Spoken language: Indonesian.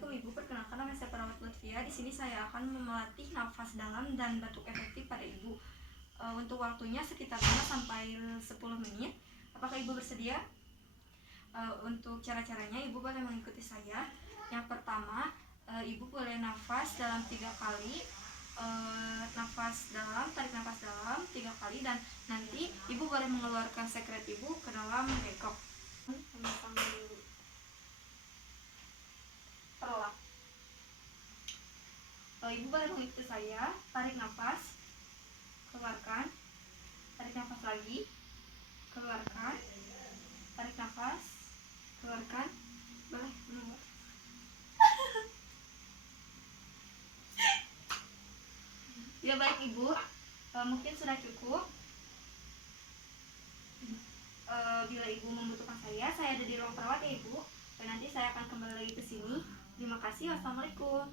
Assalamualaikum Ibu, perkenalkan nama saya Perawat Lutfia. Di sini saya akan melatih nafas dalam dan batuk efektif pada Ibu. Untuk waktunya sekitar 5 sampai 10 menit. Apakah Ibu bersedia? Untuk cara-caranya Ibu boleh mengikuti saya. Yang pertama, Ibu boleh nafas dalam 3 kali. Nafas dalam, tarik nafas dalam 3 kali, dan nanti Ibu boleh mengeluarkan sekret Ibu ke dalam bengkok. Perlah. Ibu boleh mengikuti saya. Tarik nafas, keluarkan, tarik nafas lagi, keluarkan, tarik nafas, keluarkan. Boleh menunggu. Ya baik Ibu, mungkin sudah cukup. Bila Ibu membutuhkan saya ada di ruang perawat ya Ibu, dan nanti saya akan kembali lagi ke sini. Terima kasih. Wassalamualaikum.